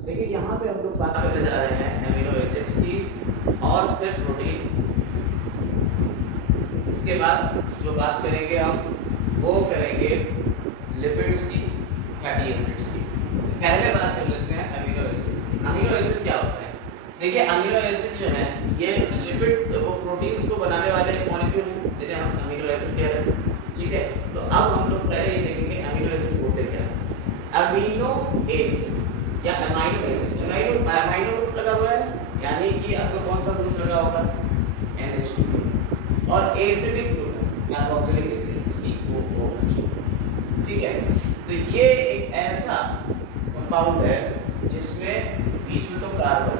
देखिए यहाँ पे हम लोग बात करने जा रहे हैं एमिनो एसिड्स की और फिर प्रोटीन। इसके बाद जो बात करेंगे हम वो करेंगे लिपिड्स की, फैटी एसिड्स की। पहले बात कर लेते हैं अमीनो एसिड। अमीनो एसिड क्या होता है? देखिए अमीनो एसिड जो है ये लिपिड वो प्रोटीन्स को बनाने वाले मॉलिक्यूल हैं जिन्हें हम अमीनो एसिड कह रहे हैं। ठीक है, तो अब हम लोग पहले ये देखेंगे अमीनो एसिड होते क्या हैं। अमीनो एसिड या अमाइनो एसिड, अमाइनो ग्रुप लगा हुआ है यानी कि आपको कौन सा ग्रुप लगा होगा? NH2 और एसिडिक ग्रुप है कार्बोक्सिलिक एसिड COOH। ठीक है, तो ये एक ऐसा कंपाउंड है जिसमें बीच में तो कार्बन,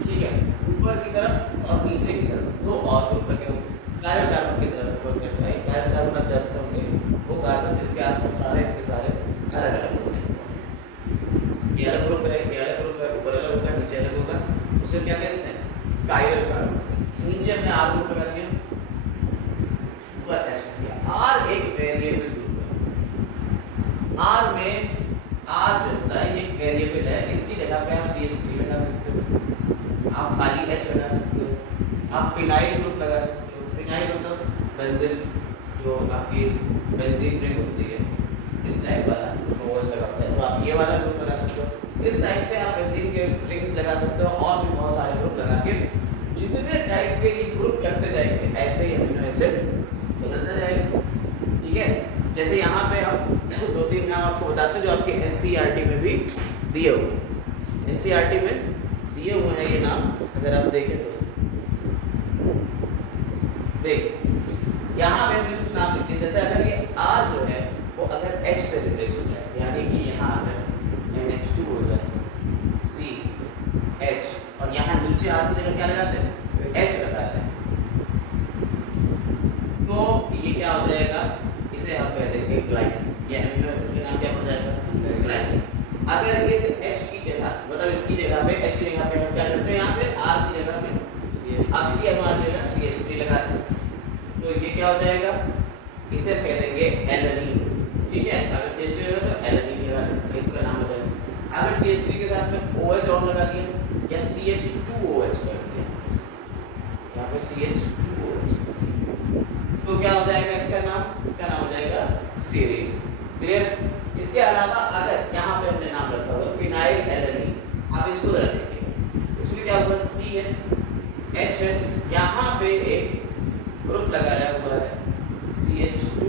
ठीक है, ऊपर की तरफ और नीचे की तरफ दो और ग्रुप लगे होंगे। कार्बन की तरफ वर्क करता है, कार्बन आप जानते होंगे वो कार्बन जिसके आसपास सारे के सारे अलग अलग होते हैं। ये अलग ग्रुप है, ये अलग ग्रुप है, ऊपर अलग होगा नीचे अलग होगा, उसे क्या कहते हैं? Chiral carbon. नीचे हमने R ग्रुप लगा दिया, ऊपर H दिया। R एक वेरिएबल ग्रुप है। R में R जो होता है ये वेरिएबल है, इसकी जगह पे आप CH3 लगा सकते हो, आप खाली H लगा सकते हो, आप फिनाइल ग्रुप लगा सकते हो। फिनाइल मतलब बेंजीन, जो आपकी बेंजीन रिंग होती है इस टाइप वाला तो OH लगाता है, तो आप ये वाला ग्रुप लगा सकते हो। इस टाइप से आप बेंजीन के रिंग लगा सकते हो और भी बहुत सारे ग्रुप लगा के जितने टाइप के ये ग्रुप लगते जाएंगे ऐसे ही अमीनो एसिड बदलता जाएगा। ठीक है, जैसे यहाँ पे हम दो तीन नाम आपको बताते हैं जो आपके NCERT में भी दिए हुए। NCERT में दिए हुए हैं ये नाम, अगर आप देखें तो देख यहाँ पे हमने कुछ नाम लिखे, जैसे अगर ये R जो है वो अगर H से रिप्लेस हो जाए यानी कि यहाँ अगर NH2 हो जाए CH और यहाँ नीचे R की जगह क्या लगाते हैं? H लगाते हैं, तो ये क्या हो जाएगा? इसे हम कह देंगे ग्लाइसिन। ये अमीनो एसिड का नाम क्या हो जाएगा? ग्लाइसिन। अगर इस H की जगह मतलब इसकी जगह पे H की जगह पे हम क्या करते हैं? यहाँ पे R की जगह पे आपकी हमारी जगह CH3 लगाते हैं, तो ये क्या हो जाएगा? इसे कह देंगे एलेनिन। ठीक है, अगर CH3 होगा तो एलेनिन लगा देंगे, इसका नाम हो जाएगा। अगर CH3 के साथ में OH और लगा दिया या CH2OH कर दिया, यहाँ पे CH2OH, तो क्या हो जाएगा इसका नाम? इसका नाम हो जाएगा सीरीन। क्लियर? इसके अलावा अगर यहाँ पे हमने नाम रखा हुआ फिनाइल एलेनिन, आप इसको जरा देखिए, इसमें क्या होगा? C है, H है, यहाँ पे एक ग्रुप लगाया हुआ है CH2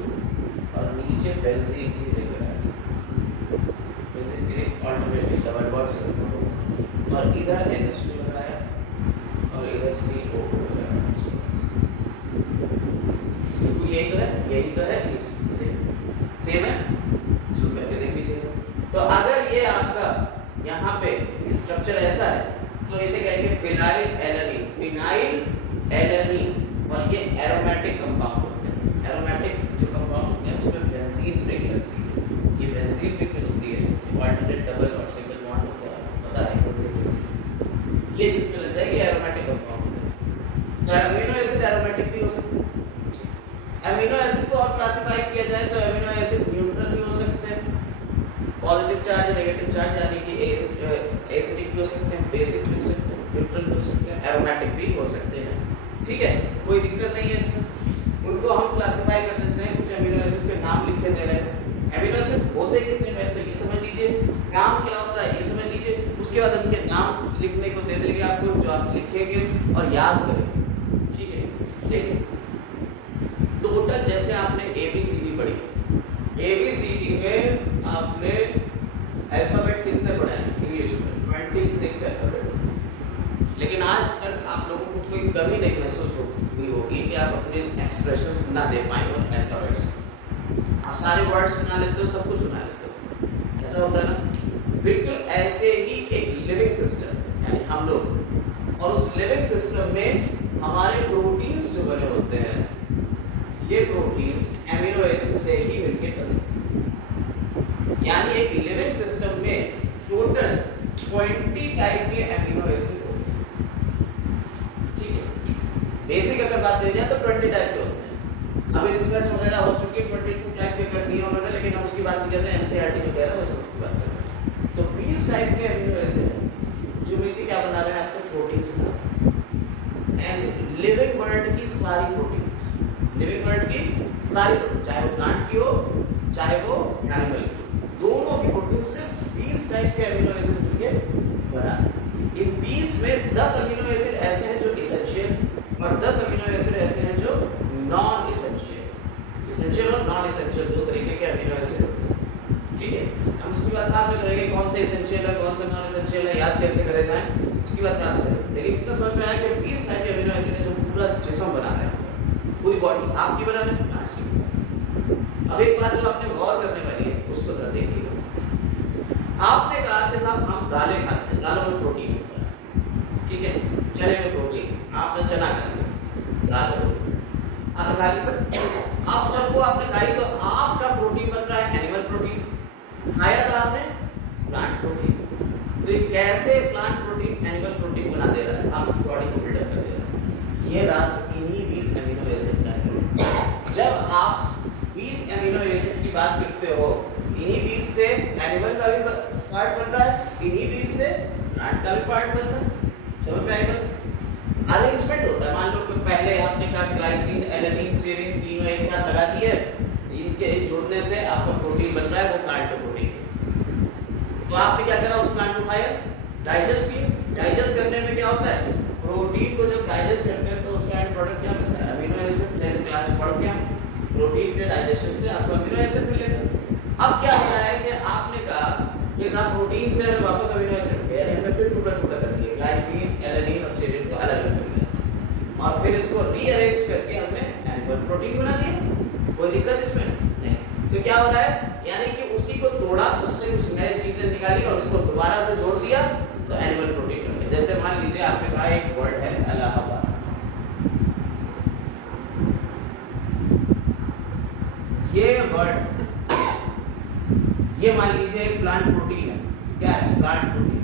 और नीचे बेंजीन की रिंग लगाई है, बेंजीन की रिंग ऑल्टरनेटिव डबल बॉन्ड से, और इधर NH2 लगाया और इधर COO लगाया। तो यही तो है, यही तो है चीज, सेम है, जूम करके देख लीजिए। तो अगर ये आपका यहाँ पे स्ट्रक्चर ऐसा है तो इसे कहेंगे फिनाइल एलेनिन। फिनाइल एलेनिन, और ये एरोमेटिक कंपाउंड होते हैं। एरोमेटिक जो कंपाउंड होते हैं उसमें बेंजीन रिंग लगती है, ये बेंजीन रिंग होती है, ऑल्टरनेट डबल और सिंगल बॉन्ड होता है, पता है ये जिसमें लगता है कि एरोमेटिक कंपाउंड है। तो अमीनो एसिड एरोमेटिक भी हो सकते हैं। अमीनो एसिड को और क्लासिफाई किया जाए तो अमीनो एसिड न्यूट्रल भी हो सकते हैं, पॉजिटिव चार्ज नेगेटिव चार्ज यानी कि एसिडिक भी हो सकते हैं, बेसिक भी हो सकते हैं, न्यूट्रल भी हो सकते हैं, एरोमेटिक भी हो सकते हैं। ठीक है, कोई दिक्कत नहीं है इसमें। उनको हम क्लासिफाई कर देते हैं, कुछ अमीनो एसिड के नाम लिख के दे रहे हैं। अमीनो एसिड होते कितने हैं तो ये समझ लीजिए, काम क्या होता है ये समझ लीजिए, उसके बाद उनके नाम लिखने को दे देंगे आपको, जो आप लिखेंगे और याद करेंगे। ठीक है, देखिए टोटल जैसे आपने ABCD पढ़ी, ABCD में आपने अल्फाबेट कितने पढ़े हैं इंग्लिश में? 26 अल्फाबेट। लेकिन आज तक आप लोगों को कोई कमी नहीं महसूस हुई होगी कि आप अपने एक्सप्रेशंस ना दे पाए उन अल्फाबेट्स। आप सारे वर्ड्स बना लेते हो, सब कुछ बना लेते हो, ऐसा होता है ना? बिल्कुल ऐसे ही एक लिविंग सिस्टम यानी हम लोग, और उस लिविंग सिस्टम में हमारे प्रोटीन्स जो बने होते हैं, ये प्रोटीन्स एमिनो एसिड से ही मिलकर बने। यानी एक लिविंग सिस्टम में टोटल 20 टाइप के एमिनो एसिड होते हैं। ठीक है, बेसिक अगर बात की जाए तो 20 टाइप के होते हैं। अभी रिसर्च वगैरह हो चुकी है, 22 टाइप के कर दिए उन्होंने, लेकिन हम उसकी बात नहीं करते हैं। NCERT जो कह रहा है वैसे उसकी बात कर रहे हैं। तो 20 20 टाइप के अमीनो एसिड हैं जो मिलकर क्या बना रहे हैं आपको प्रोटीन्स बना रहे हैं। एंड लिविंग वर्ल्ड की सारी प्रोटीन, लिविंग वर्ल्ड की सारी प्रोटीन, चाहे वो प्लांट की हो चाहे वो एनिमल की, दोनों की प्रोटीन सिर्फ 20 टाइप के अमीनो एसिड मिलकर बना है। इन 20 में 10 अमीनो एसिड ऐसे हैं जो इसेंशियल और 10 अमीनो एसिड ऐसे हैं जो नॉन इसेंशियल। इसेंशियल और नॉन इसेंशियल दो तरीके के अमीनो एसिड होते हैं, ठीक है। हम उसकी बात बाद में करेंगे कौन से इसेंशियल है कौन से नॉन इसेंशियल है, याद कैसे करें जाए उसकी बात बाद में करेंगे। लेकिन इतना समझ में आया कि 20 टाइप के अमीनो एसिड है जो पूरा जिस्म बना रहे हैं, पूरी बॉडी आपकी बना रहे हैं। अब एक बात जो आपने गौर करने वाली है उसको जरा देखिएगा। आपने कहा कि साहब हम दालें खाते हैं, दालों में प्रोटीन होता है, ठीक है, चने में प्रोटीन, आपने चना खा लिया, दाल प्रोटीन आपने खा लिया। आप जब वो आपने खाई तो आपका प्रोटीन बन रहा है एनिमल प्रोटीन, खाया था आपने प्लांट प्रोटीन। तो ये कैसे प्लांट प्रोटीन एनिमल प्रोटीन बना दे रहा है, आपकी बॉडी को बिल्डअप कर दे रहा है। ये राज इन्हीं 20 अमीनो एसिड का है। जब आप 20 अमीनो एसिड की बात करते हो, इन्हीं 20 से एनिमल का भी पार्ट बन रहा है, इन्हीं 20 से प्लांट का भी पार्ट बन रहा है। समझ में आएगा? अरेंजमेंट होता है। मान लो कि पहले आपने कहा ग्लाइसिन, एलेनिन, सेरिन तीनों एक साथ लगा दिए, इनके जुड़ने से आपका प्रोटीन बन रहा है, वो प्लांट का प्रोटीन। तो आपने क्या करा, उस प्लांट को खाया, डाइजेस्ट किया। डाइजेस्ट करने में क्या होता है, प्रोटीन को जब डाइजेस्ट करते हैं तो उसका एंड प्रोडक्ट क्या बनता है, अमीनो एसिड। जैसे क्लास में पढ़ के प्रोटीन के डाइजेशन से आपको अमीनो एसिड मिलेगा। अब क्या हो रहा है कि आपने कहा कि साहब प्रोटीन से वापस अमीनो एसिड गया, हमने फिर टुकड़ा टुकड़ा कर दिया, ग्लाइसिन, एलेनिन और सेरिन को अलग अलग कर दिया और फिर इसको रीअरेंज करके हमने एनिमल प्रोटीन बना दिया। कोई दिक्कत इसमें नहीं। तो क्या हो रहा है, यानी कि उसी को तोड़ा, उससे कुछ नई चीजें निकाली और उसको दोबारा से जोड़ दिया तो एनिमल प्रोटीन बन गया। जैसे मान लीजिए आपने कहा एक वर्ड है इलाहाबाद, ये वर्ड, ये मान लीजिए एक प्लांट प्रोटीन है। क्या है, प्लांट प्रोटीन।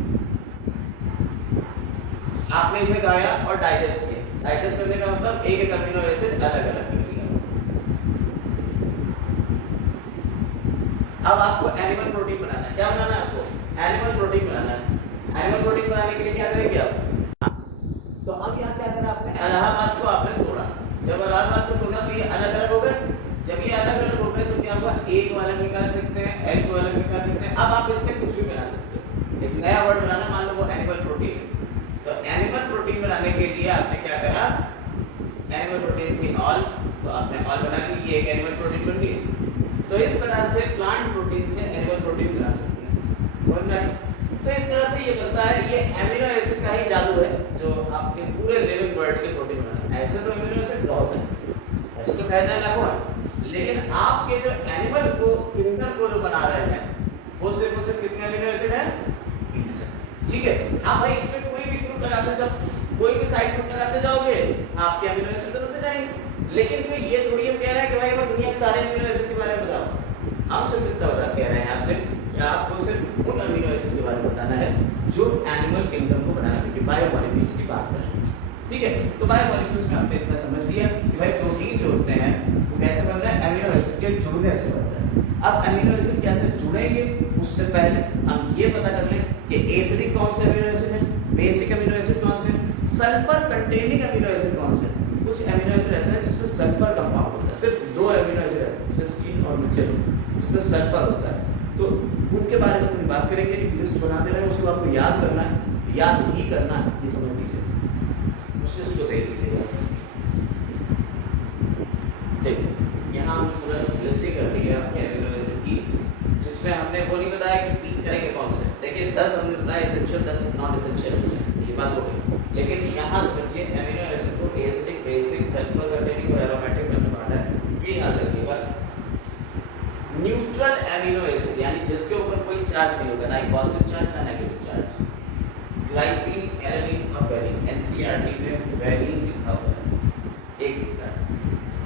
आपने इसे खाया और डाइजेस्ट किया। डाइजेस्ट करने का मतलब एक एक अमीनो एसिड अलग अलग कर लिया। अब आपको एनिमल प्रोटीन बनाना है। क्या बनाना है आपको, एनिमल प्रोटीन बनाना है। एनिमल प्रोटीन बनाने के लिए क्या करेंगे आप, तो अब यहाँ क्या करा आपने, इलाहाबाद को आपने तोड़ा। जब इलाहाबाद को तोड़ा तो ये अलग अलग हो गए। जब ये अलग अलग हो गए तो क्या होगा, ए को अलग निकाल सकते हैं, एल को अलग निकाल सकते हैं। अब आप इससे कुछ भी बना सकते हो, एक नया वर्ड बनाना, मान लो वो एनिमल प्रोटीन है। तो एनिमल प्रोटीन बनाने के लिए आपने क्या करा, एनिमल प्रोटीन की ऑल, तो आपने ऑल बना ली, ये एक एनिमल प्रोटीन बन गई। तो इस तरह से प्लांट प्रोटीन से एनिमल प्रोटीन बना सकते हैं। समझ में आया? तो इस तरह से ये बनता है, ये अमीनो एसिड का ही जादू है जो आपके पूरे लिविंग वर्ल्ड के प्रोटीन बनाता है। ऐसे तो अमीनो एसिड बहुत है, ऐसे तो कहते हैं लाखों है, लेकिन आपके जो एनिमल को, किंगडम को जो बना रहे हैं वो सिर्फ कितने अमीनो एसिड है, 20 है। ठीक है। आप भाई इसमें कोई भी ग्रुप लगाते, जब कोई भी साइड ग्रुप लगाते जाओगे आपके अमीनो एसिड बदलते जाएंगे। लेकिन तो ये थोड़ी हम कह रहे हैं कि भाई हमें दुनिया के सारे अमीनो एसिड के बारे में बताओ। हम सिर्फ इतना बता कह रहे हैं आपसे कि आपको सिर्फ उन अमीनो एसिड के बारे में बताना है जो एनिमल किंगडम को बनाने के लिए बायोमॉलिक्यूल्स की बात कर रहे हैं। ठीक है। तो बायोमॉलिक्यूल्स में आपने इतना समझ लिया कि भाई प्रोटीन जो होते हैं वो कैसे बन रहे हैं, अमीनो एसिड के जुड़ने से बन रहे हैं। अब अमीनो एसिड कैसे जुड़ेंगे उससे पहले हम ये पता कर लें कि एसिडिक कौन से अमीनो एसिड है, बेसिक अमीनो एसिड कौन से, सल्फर कंटेनिंग अमीनो एसिड कौन से। कुछ अमीनो एसिड ऐसे हैं जिसमें सल्फर कंपाउंड होता है, सिर्फ 2 अमीनो एसिड ऐसे हैं, सिस्टीन और मिथाइल, जिसमें सल्फर होता है। तो उनके बारे में थोड़ी बात करेंगे, एक लिस्ट बनाते रहे, उसको आपको याद करना है, याद ही करना है, ये समझ लीजिए। उस लिस्ट को देख लीजिएगा। देखो यहाँ हम पूरा लिस्ट ही कर दी है आपके अमीनो एसिड की, जिसमें हमने वो नहीं बताया कि 20 तरह के कौन से। देखिए 10 हमने बताया एसेंशियल, 10 नॉन एसेंशियल, ये बात हो गई। लेकिन यहाँ समझिए अमीनो एसिड को एसिडिक, बेसिक, सल्फर कंटेनिंग और एरोमेटिक में बांटा है। ये याद रखिएगा। न्यूट्रल अमीनो एसिड यानी जिसके ऊपर कोई चार्ज नहीं होगा, ना पॉजिटिव चार्ज ना नेगेटिव चार्ज, ग्लाइसिन, एलेनिन और वेलिन। एनसीईआरटी में वेलिन लिखा हुआ है, एक लिखा है,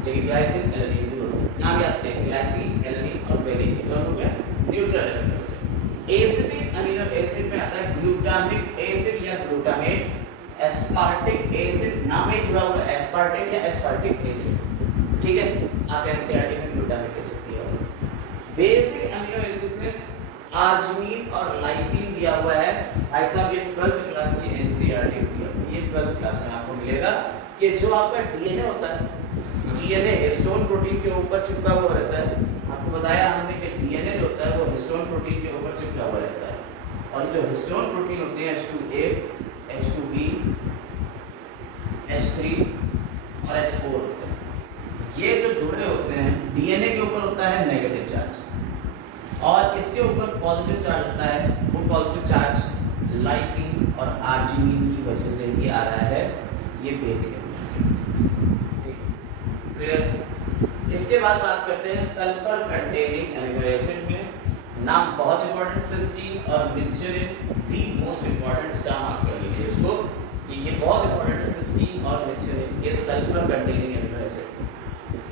लेकिन ग्लाइसिन, एलेनिन भी होता है। नाम याद रखें, ग्लाइसिन, एलेनिन और वेलिन दोनों में neutral amino acid. Acidic amino acid में आता है ग्लूटामिक एसिड या ग्लूटामेट, एस्पार्टिक एसिड, नाम ही जुड़ा हुआ है, एस्पार्टिक या एस्पार्टिक एसिड। ठीक है। आप एनसीईआरटी में ग्लूटामिक एसिड दिया हुआ है। बेसिक अमीनो एसिड में आर्जिनिन और लाइसिन दिया हुआ है। भाई साहब ये 12th क्लास की एनसीईआरटी होती है, ये 12th क्लास में आपको मिलेगा कि जो आपका डीएनए होता है, डीएनए हिस्टोन प्रोटीन के ऊपर चिपका हुआ रहता है। आपको बताया हमने कि डीएनए जो होता है वो हिस्टोन प्रोटीन के ऊपर चिपका हुआ रहता है, और जो हिस्टोन प्रोटीन होते हैं H2A, H2B, H3 और H4 होते हैं, ये जो जुड़े होते हैं डीएनए के ऊपर होता है नेगेटिव चार्ज, और इसके ऊपर पॉजिटिव चार्ज होता है। वो पॉजिटिव चार्ज लाइसिन और आर्जिनिन की वजह से ही आ रहा है, ये बेसिक एमिनो एसिड। ठीक, क्लियर। इसके बाद बात करते हैं सल्फर कंटेनिंग एमिनो एसिड में। नाम बहुत इंपॉर्टेंट, सिस्टीन और मिथ्योनिन, दी मोस्ट इंपॉर्टेंट नाम आप कर लीजिए इसको, कि ये बहुत इंपॉर्टेंट है, सिस्टीन और मिथ्योनिन, ये sulphur containing amino acid.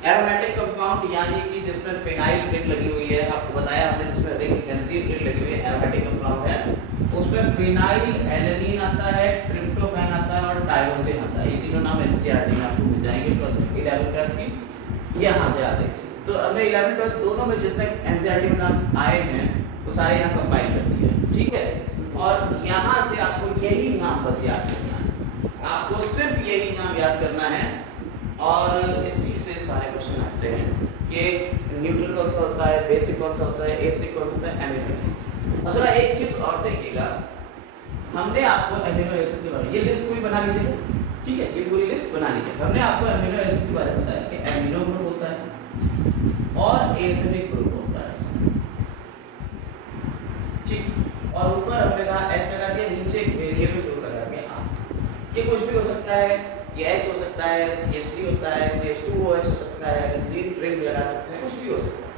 Aromatic compound यानी कि जिसमें फिनाइल रिंग लगी हुई है, आपको बताया हमने, जिसमें रिंग बेंजीन रिंग लगी हुई है, एरोमेटिक कंपाउंड है। उसमें फिनाइल एलेनिन आता है, ट्रिप्टोफैन आता है और टायरोसिन आता है। ये तीनों नाम एनसीईआरटी में आपको मिल जाएंगे 11th क्लास की, यहाँ से आते हैं। तो हमने 11th 12th दोनों में जितने एनसीईआरटी में नाम आए हैं वो सारे यहाँ कंपाइल कर दिए, ठीक है। और यहाँ से आपको यही नाम बस याद करना है, आपको सिर्फ यही नाम याद करना है, और इसी से सारे क्वेश्चन आते हैं कि न्यूट्रल कौन सा होता है, बेसिक कौन सा होता है, एसिडिक कौन सा होता है, एमिनो एसिड। अब जरा एक चीज और देखिएगा, हमने आपको एमिनो एसिड के बारे में ये लिस्ट पूरी बना लीजिए, ठीक है, ये पूरी लिस्ट बना लीजिए। हमने आपको एमिनो एसिड के बारे में बताया कि एमिनो ग्रुप होता है और एसिडिक ग्रुप होता है, ठीक। और ऊपर हमने कहा H लगा दिया, नीचे एक वेरिएबल ग्रुप लगा दिया आप। ये कुछ भी हो सकता है, ये H हो सकता है, CH3 होता है, CH2OH हो सकता है, ग्रीन रिंग लगा सकते हैं, कुछ भी हो सकता है।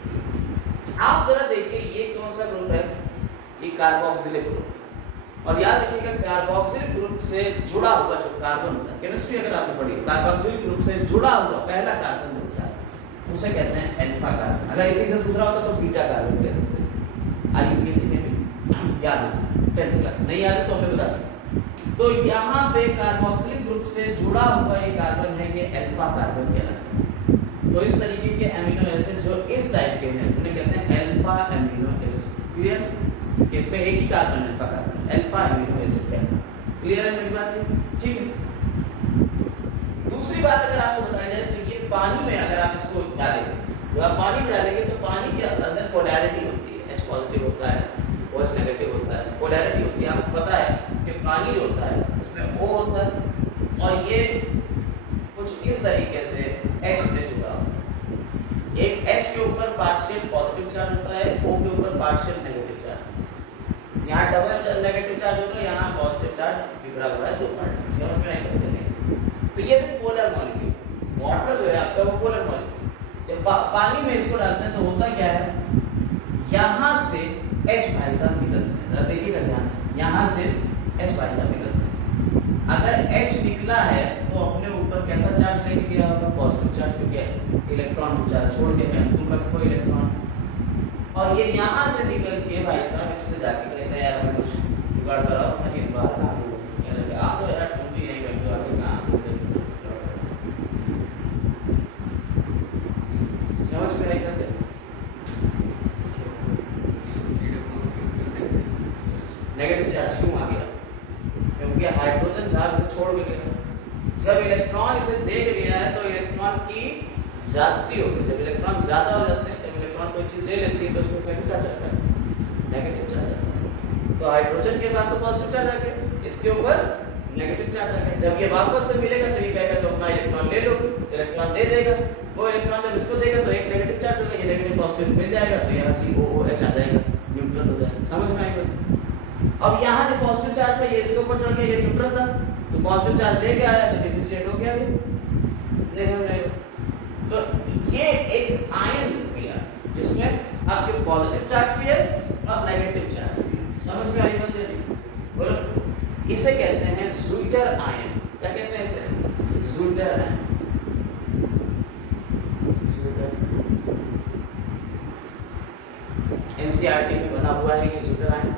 आप जरा देखिए ये कौन सा ग्रुप है, ये कार्बोक्सिलिक ग्रुप। और याद रखिएगा कार्बोक्सिलिक ग्रुप से जुड़ा हुआ जो कार्बन होता है, केमिस्ट्री अगर आपने पढ़ी, कार्बोक्सिलिक ग्रुप से जुड़ा हुआ पहला कार्बन होता है उसे कहते हैं अल्फा कार्बन। अगर इसी से दूसरा होता तो बीटा कार्बन कहते हैं। आईयूपीएससी में भी याद है, 10th क्लास नहीं याद है तो हमें बता दें। तो यहाँ पे कार्बोक्सिलिक ग्रुप से जुड़ा हुआ ये कार्बन है, ये अल्फा कार्बन कहलाता है। तो इस तरीके के एमिनो एसिड जो इस टाइप के हैं उन्हें कहते हैं अल्फा एमिनो एसिड। क्लियर, इसमें एक ही carbon alpha carbon, alpha amino acid कहते हैं। क्लियर है मेरी बात, ठीक है। दूसरी बात अगर आपको बताई जाए तो ये पानी में अगर आप इसको डालेंगे, तो आप पानी में डालेंगे तो पानी के अंदर पोलैरिटी होती है, H पॉजिटिव होता है, OH नेगेटिव होता है, पोलैरिटी होती है। आपको पता है कि पानी जो होता है उसमें O होता है और ये कुछ इस तरीके से H से जुड़ा होता है। एक H के ऊपर पार्शियल पॉजिटिव चार्ज होता है, O के ऊपर पार्शियल नेगेटिव चार्ज। यहाँ डबल नेगेटिव चार्ज होगा, यहाँ पॉजिटिव चार्ज बिखरा हुआ है, दो पार्ट में, समझ में नहीं करते। तो ये भी पोलर मॉलिक्यूल, वाटर जो है आपका वो पोलर मॉलिक्यूल। जब पानी में इसको डालते हैं तो होता क्या है, यहाँ से H भाई साहब निकलते हैं, जरा देखिएगा ध्यान से, यहाँ से H भाई साहब निकलते हैं। अगर H निकला है तो अपने ऊपर कैसा चार्ज लेके गया होगा, पॉजिटिव चार्ज, क्योंकि इलेक्ट्रॉन चार्ज छोड़ के तुम रखो इलेक्ट्रॉन, और ये यहाँ से निकल के भाई साहब इससे जाके कहते हैं यार हमें कुछ जुगाड़ कराओ, मैं बाहर कहाँ दूँ, आप तो यार तुम भी यहीं बैठो, आगे कहाँ समझ में नहीं करते। नेगेटिव चार्ज क्यों आ गया, क्योंकि हाइड्रोजन साहब छोड़ के गया। जब इलेक्ट्रॉन इसे दे गया है तो इलेक्ट्रॉन की ज्यादती हो गई। जब इलेक्ट्रॉन ज्यादा हो जाते हैं, जब इलेक्ट्रॉन कोई चीज ले लेती है तो उसमें कैसे चार्ज आता है, नेगेटिव चार्ज आता है। तो हाइड्रोजन के पास तो पॉजिटिव चार्ज आ गया, इसके ऊपर नेगेटिव चार्ज आ गया। जब ये वापस से मिलेगा तो ये कहेगा तो अपना इलेक्ट्रॉन ले लो, इलेक्ट्रॉन दे देगा। वो इलेक्ट्रॉन जब इसको देगा तो एक नेगेटिव चार्ज होगा, ये नेगेटिव पॉजिटिव मिल जाएगा तो यहाँ COOH आ जाएगा, न्यूट्रल हो जाएगा। समझ में आएगा। अब यहाँ जो पॉजिटिव चार्ज था ये इसके ऊपर चढ़ गया, ये न्यूट्रल था, तो पॉजिटिव चार्ज लेके आया तो डिफरेंशिएट हो गया, नहीं समझ रहे हो। तो ये एक आयन मिला जिसमें आपके पॉजिटिव चार्ज भी है और नेगेटिव चार्ज भी है। समझ में आई बात नहीं? बोलो, इसे कहते हैं ज़्विटर आयन। क्या कहते हैं इसे? ज़्विटर आयन। एनसीईआरटी में बना हुआ है कि ज़्विटर आयन,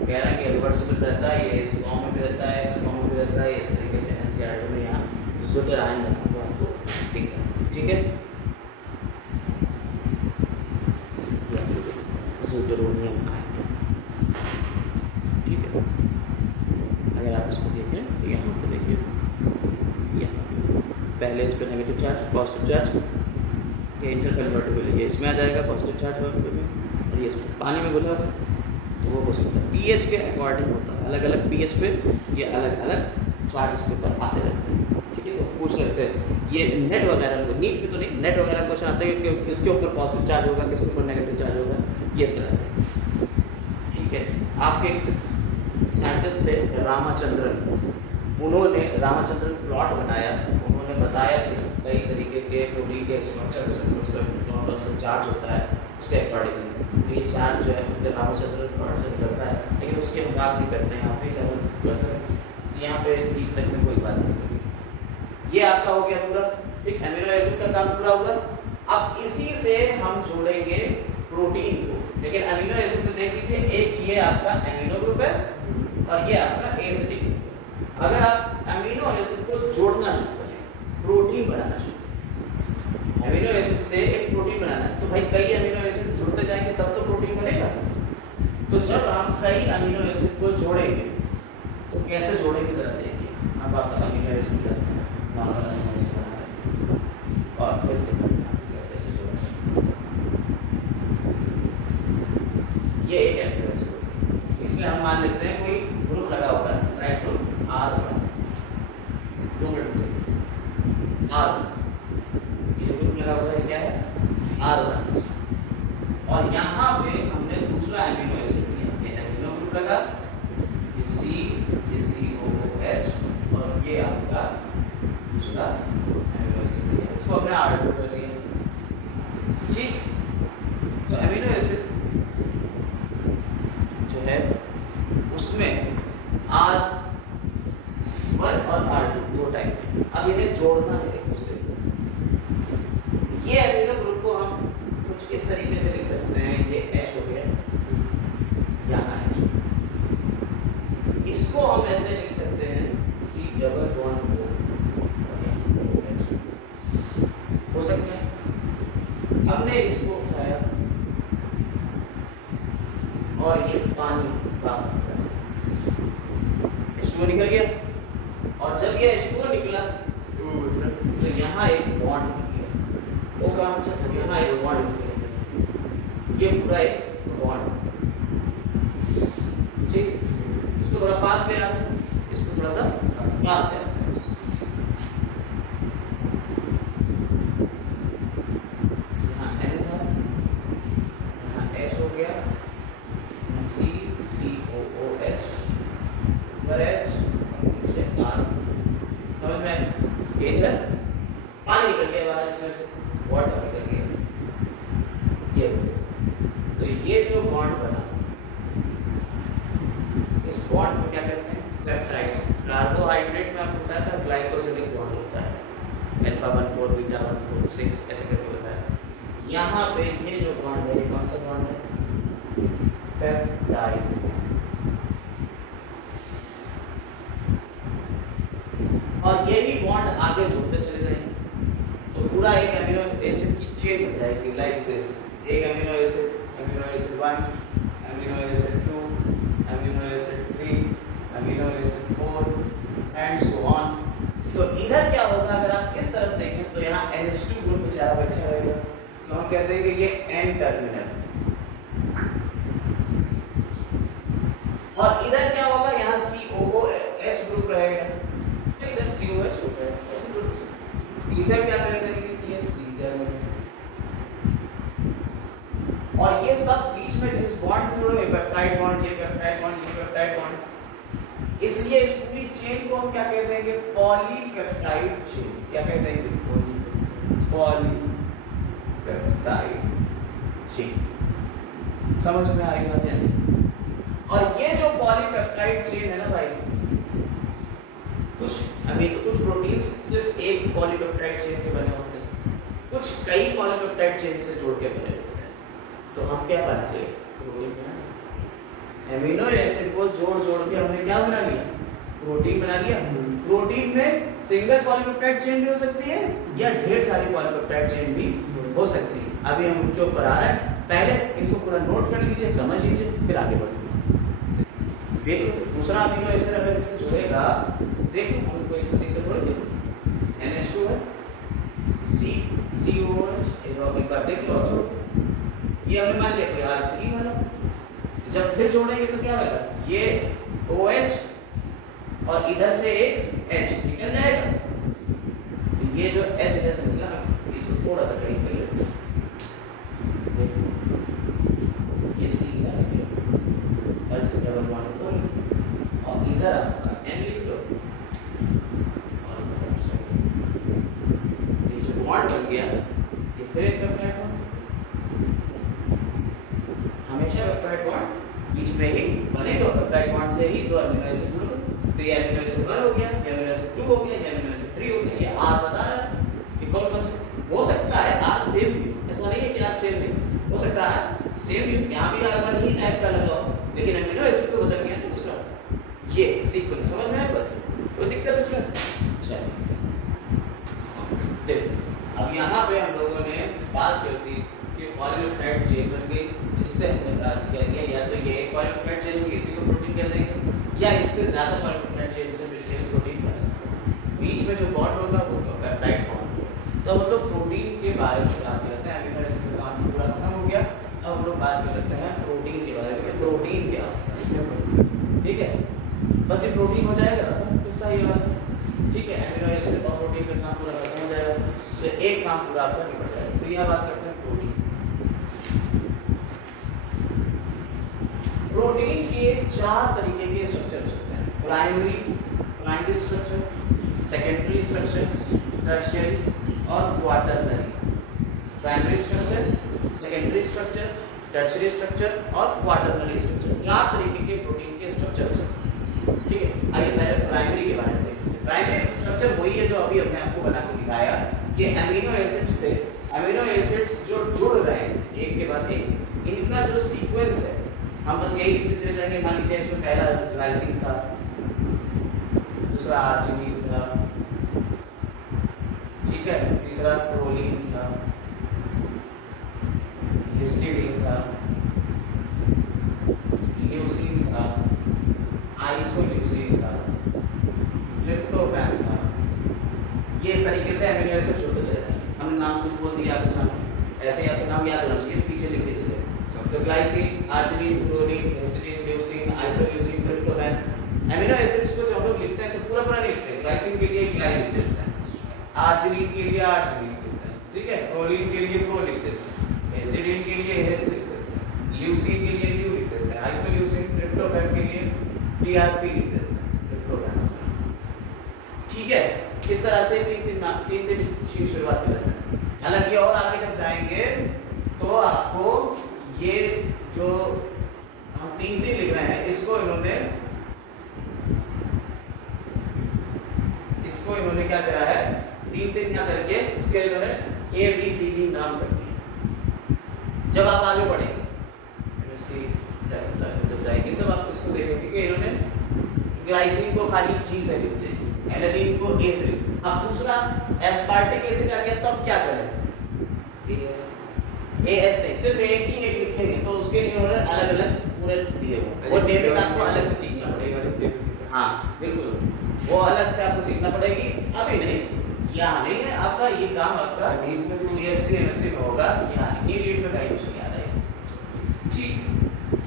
कह रहे हैं कि रिवर्सिबल रहता है, ये इस फॉर्म में भी रहता है, इस फॉर्म में भी रहता है। इस तरीके से एनसीईआरटी में यहाँ ज़्विटर आयन बना हुआ आपको ठीक है। ज़्विटरोनियम आयन यहाँ पे देखिए, यहाँ पहले इस पर नेगेटिव चार्ज, पॉजिटिव चार्ज, ये इंटर कन्वर्टेबल है, ये इसमें आ जाएगा पॉजिटिव चार्ज वहाँ पे में, और ये इसमें पानी में घुला हुआ है, तो वो हो सकता है पीएच के अकॉर्डिंग होता है, अलग अलग पीएच पे ये अलग अलग चार्ज इसके ऊपर आते रहते हैं। ठीक है, तो पूछ सकते हैं ये नेट वगैरह को, नीट में तो नहीं, नेट वगैरह क्वेश्चन आते हैं कि किसके ऊपर पॉजिटिव चार्ज होगा, किसके ऊपर नेगेटिव चार्ज होगा, ये इस तरह से। ठीक है, आपके साइंटिस्ट थे रामाचंद्रन, उन्होंने रामाचंद्रन प्लॉट बनाया, उन्होंने बताया कि कई तरीके के प्रोटीन के स्ट्रक्चर से चार्ज होता है उसके अकॉर्डिंग, तो ये चार्ज जो है उनके रामाचंद्रन प्लॉट से निकलता है, लेकिन उसकी हम बात नहीं करते हैं यहाँ पे, लेवल यहाँ पे ठीक तक में कोई बात नहीं होगी। ये आपका हो गया पूरा, ठीक, अमीनो एसिड का काम पूरा होगा। अब इसी से हम जोड़ेंगे प्रोटीन को, लेकिन अमीनो एसिड में देख लीजिए, एक ये आपका अमीनो ग्रुप है और ये आपका एसिडिक ग्रुप। अगर आप अमीनो एसिड को जोड़ना शुरू करें, प्रोटीन बनाना शुरू करें, अमीनो एसिड से एक प्रोटीन बनाना है, तो भाई कई अमीनो एसिड जुड़ते जाएंगे तब तो प्रोटीन बनेगा। तो जब हम कई अमीनो एसिड को जोड़ेंगे तो कैसे जोड़ेंगे जरा देखिए। हम वापस अमीनो एसिड करते हैं, नॉर्मल अमीनो एसिड बना रहे हैं और फिर कैसे जोड़ेंगे। ये एक अमीनो एसिड, इसमें हम मान लेते हैं कोई ग्रुप लगा होगा, side group R1, 2 minute R1, ये ग्रुप लगा हुआ है, क्या है R1, और यहाँ पे हमने दूसरा अमीनो एसिड लिया, ये अमीनो ग्रुप लगा, ये C, ये COOH, और ये आपका दूसरा अमीनो एसिड लिया, इसको हमने R2 कर लिया। ठीक, तो अमीनो एसिड जो है उसमें R1 और R2 दो टाइप है। अब इन्हें जोड़ना है एक दूसरे को। ये अमीनो ग्रुप को हम कुछ इस तरीके से लिख सकते हैं, ये H हो गया, यहाँ H, इसको हम ऐसे लिख सकते हैं C डबल बॉन्ड O, हो सकता है। हमने इसको उठाया और ये पानी बाहर H2O निकल गया, और जब ये H2O निकला तो यहाँ एक बॉन्ड निकल गया, वो काम था यहाँ एक बॉन्ड निकल गया, ये पूरा एक बॉन्ड। ठीक, इसको थोड़ा पास ले आते हैं, इसको थोड़ा सा पास ले आते हैं, यहाँ N था, यहाँ H हो गया, C COOH, इधर H, नीचे R, समझ में? ये इधर पानी निकल गया बाहर, इसमें से वाटर निकल गया, ये तो ये जो बॉन्ड बना, इस बॉन्ड को क्या कहते हैं? पेप्टाइड। कार्बोहाइड्रेट में आपको बताया था ग्लाइकोसिडिक बॉन्ड होता है, अल्फा 14 बीटा 14 6 ऐसे करके होता है। यहाँ पे ये जो बॉन्ड है, ये कौन सा बॉन्ड है? पेप्टाइड। और यही बॉन्ड आगे जुड़ते चले जाएंगे, तो पूरा एक अमीनो एसिड की चेन बन जाएगी, लाइक दिस। एक amino acid 1, amino acid 2, amino acid 3, amino acid 4 and so on. तो इधर क्या होगा, अगर आप इस तरफ देखें तो यहाँ NH2 ग्रुप बेचारा बैठा रहेगा, तो हम कहते हैं कि ये N टर्मिनल। और इधर क्या होगा, यहाँ COOH ग्रुप रहेगा, इधर COH ग्रुप है, ऐसे ग्रुप। इसे क्या कहते हैं कि ये C टर्मिनल। और ये सब बीच में जिस बॉन्ड से जुड़े हुए, पेप्टाइड बॉन्ड, ये पेप्टाइड बॉन्ड, ये पेप्टाइड बॉन्ड, इसलिए इस पूरी चेन को हम क्या कहते हैं कि पॉलीपेप्टाइड चेन। क्या कहते हैं? Polypeptide chain. समझ में आई बात है? और ये जो पॉलीपेप्टाइड चेन है ना भाई, कुछ प्रोटीन्स सिर्फ एक पॉलीपेप्टाइड चेन के बने होते हैं, कुछ कई पॉलीपेप्टाइड चेन से जोड़ के बने होते हैं। तो हम क्या बना लिए? प्रोटीन बना लिया। एमिनो एसिड को जोड़ के हमने क्या बना लिया? प्रोटीन बना लिया। प्रोटीन में सिंगल पॉलीपेप्टाइड चेन भी हो सकती है या ढेर सारी पॉलीपेप्टाइड चेन भी हो सकती है। अभी हम उनके ऊपर आ रहे हैं, पहले इसको पूरा नोट कर लीजिए, समझ लीजिए, फिर आगे बढ़ते हैं। देखो दूसरा अमीनो एसिड अगर इससे जुड़ेगा, देखो हमको इसमें दिक्कत थोड़ी, देखो NH2 है, COOH, एक बार देखो ये हमने मान लिया कोई R3 वाला, जब फिर जोड़ेंगे तो क्या होगा, ये OH और इधर से एक H निकल जाएगा, तो ये जो H इधर से निकला ना, इसको थोड़ा सा करीब कर लेते हैं, ये सीधा निकला और इससे डबल बॉन्ड कर लो और इधर आपका N लिख लो और ये जो बॉन्ड बन गया ये फिर एक पेप्टाइड बॉन्ड, हमेशा पेप्टाइड बॉन्ड बीच में ही बनेगा, पेप्टाइड बॉन्ड से ही दो अमीनो एसिड जुड़ गए, तो ये अमीनो एसिड 1 हो गया, ये अमीनो एसिड 2 हो गया, ये अमीनो एसिड 3 हो गया, ये R बता रहा है कि कौन कौन से हो सकता है, R सेम भी, ऐसा नहीं है कि R सेम नहीं हो सकता है, सेम भी यहाँ भी R1 ही टाइप का लगा हो, लेकिन अमीनो एसिड तो बदल गया ना दूसरा, ये सीक्वेंस समझ में आया, कोई दिक्कत इसमें? चलिए देखो अब यहाँ पे हम लोगों ने बात कर दी कि पॉलीपेप्टाइड चेन बन गई, जिससे हमने कहा कि या तो ये एक पॉलीपेप्टाइड चेन होगी, इसी को प्रोटीन कह देंगे, या इससे ज्यादा पॉलीपेप्टाइड चेन से मिलकर प्रोटीन बन सकता है, बीच में जो बॉन्ड होगा वो पेप्टाइड बॉन्ड होगा। तो हम लोग प्रोटीन के बारे में बात करते हैं, अमीनो एसिड का काम पूरा खत्म हो गया, अब हम लोग बात करते हैं प्रोटीन के बारे में, प्रोटीन क्या होता है, ठीक है, बस ये प्रोटीन हो जाएगा खत्म किस्सा ये वाला, ठीक है, अमीनो एसिड और प्रोटीन का काम पूरा खत्म हो जाएगा, तो एक काम पूरा आपका निपट जाएगा। तो यह बात करते हैं प्रोटीन। प्रोटीन के 4 तरीके के स्ट्रक्चर होते हैं, primary structure, secondary structure, tertiary और quaternary. Primary structure, secondary structure, tertiary structure और क्वाटरनरी स्ट्रक्चर, 4 तरीके के प्रोटीन के स्ट्रक्चर हो सकते हैं, ठीक है। आइए पहले प्राइमरी के बारे में देखते हैं। प्राइमरी स्ट्रक्चर वही है जो अभी हमने आपको बना के दिखाया, ये अमीनो एसिड्स थे, अमीनो एसिड्स जो जुड़ रहे हैं एक के बाद एक, इनका जो सीक्वेंस है हम बस यही लिखते चले जाएंगे। मान लीजिए इसमें पहला ग्लाइसिन था, दूसरा आर्जिनिन था, ठीक है, तीसरा प्रोलीन था, हिस्टिडीन था, ल्यूसीन था, आइसोल्यूसीन था, ट्रिप्टोफैन था। ये इस तरीके से अमीनो एसिड जुड़ते चले जाते हैं। हमने नाम कुछ बोल दिया आपके सामने, ऐसे ही आपको नाम याद होना चाहिए, पीछे लिख के देते हैं। तो glycine, arginine, proline, histidine, leucine, isoleucine, tryptophan, amino acids को जब हम लोग लिखते हैं तो पूरा पूरा नहीं लिखते। ग्लाइसिन के लिए ग्लाइन लिख देते हैं, आर्जिनिन के लिए आर्जिनिन लिख देते हैं, ठीक है, प्रोलीन के लिए प्रो लिख देते हैं, हिस्टिडीन के लिए हेस लिख देते हैं, ल्यूसीन के लिए ल्यू लिख देते हैं, आइसोल्यूसीन, ट्रिप्टोफैन के लिए टीआरपी लिख देते हैं, ट्रिप्टोफैन, ठीक है। इस तरह से तीन चीज शुरुआत करते हैं। हालांकि और आगे जब जाएंगे तो आपको ये जो हम तीन लिख रहे हैं इसको इन्होंने क्या करा है, तीन क्या करके इसके इन्होंने ABCD नाम कर दिए। जब आप आगे बढ़ेंगे जब जाएंगे तब आप इसको देखेंगे कि इन्होंने ग्लाइसिन को खाली G से लिख दिया, एलानिन को A से लिख दिया। अब दूसरा एस्पार्टिक एसिड आ गया तो अब क्या करें, AS नहीं, सिर्फ एक ही एक लिखेंगे तो उसके लिए उन्होंने अलग अलग पूरे दिए वो नेमिंग आपको अलग से सीखना पड़ेगा। हाँ बिल्कुल, वो अलग से आपको सीखना पड़ेगी, अभी नहीं, यहाँ नहीं है आपका ये काम, आपका BSc MSc में होगा, यहाँ नीट में कहीं कुछ नहीं आ रहा है, ठीक।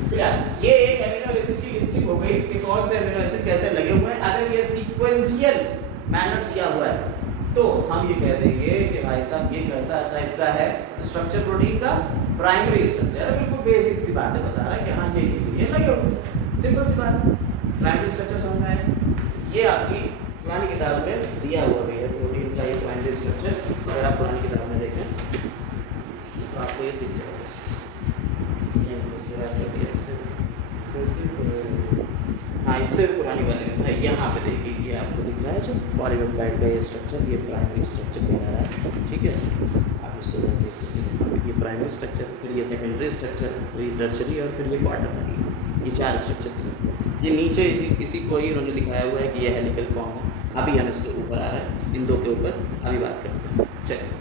फिलहाल ये एक अमीनो एसिड की लिस्टिंग हो गई कि कौन से अमीनो एसिड कैसे लगे हुए हैं। अगर ये सीक्वेंशियल मैनर दिया हुआ है तो हम ये कह देंगे कि भाई साहब ये कैसा टाइप का है स्ट्रक्चर प्रोटीन का, प्राइमरी स्ट्रक्चर है, बिल्कुल बेसिक सी बात है, बता रहा है कि हाँ ये लगे हुए, सिंपल सी बात है, प्राइमरी स्ट्रक्चर समझ में आया। ये आपकी पुरानी किताब में दिया हुआ भी है प्रोटीन का ये प्राइमरी स्ट्रक्चर, अगर आप पुरानी किताब में देखें तो आपको ये दिख जाएगा। हाँ इससे पुरानी वाले में था, यहाँ पे देखिए ये आपको दिख रहा है जो पॉलीपेप्टाइड का ये स्ट्रक्चर, ये प्राइमरी स्ट्रक्चर बना रहा है, ठीक है। आप इसको देखिए, ये प्राइमरी स्ट्रक्चर, फिर ये सेकेंडरी स्ट्रक्चर, फिर ये टर्शियरी और फिर ये क्वाटरनरी, ये 4 स्ट्रक्चर थे। ये नीचे किसी को ही उन्होंने दिखाया हुआ है कि ये हेलिकल फॉर्म है। अभी हम इसके ऊपर आ रहे हैं, इन दो के ऊपर अभी बात करते हैं। चलिए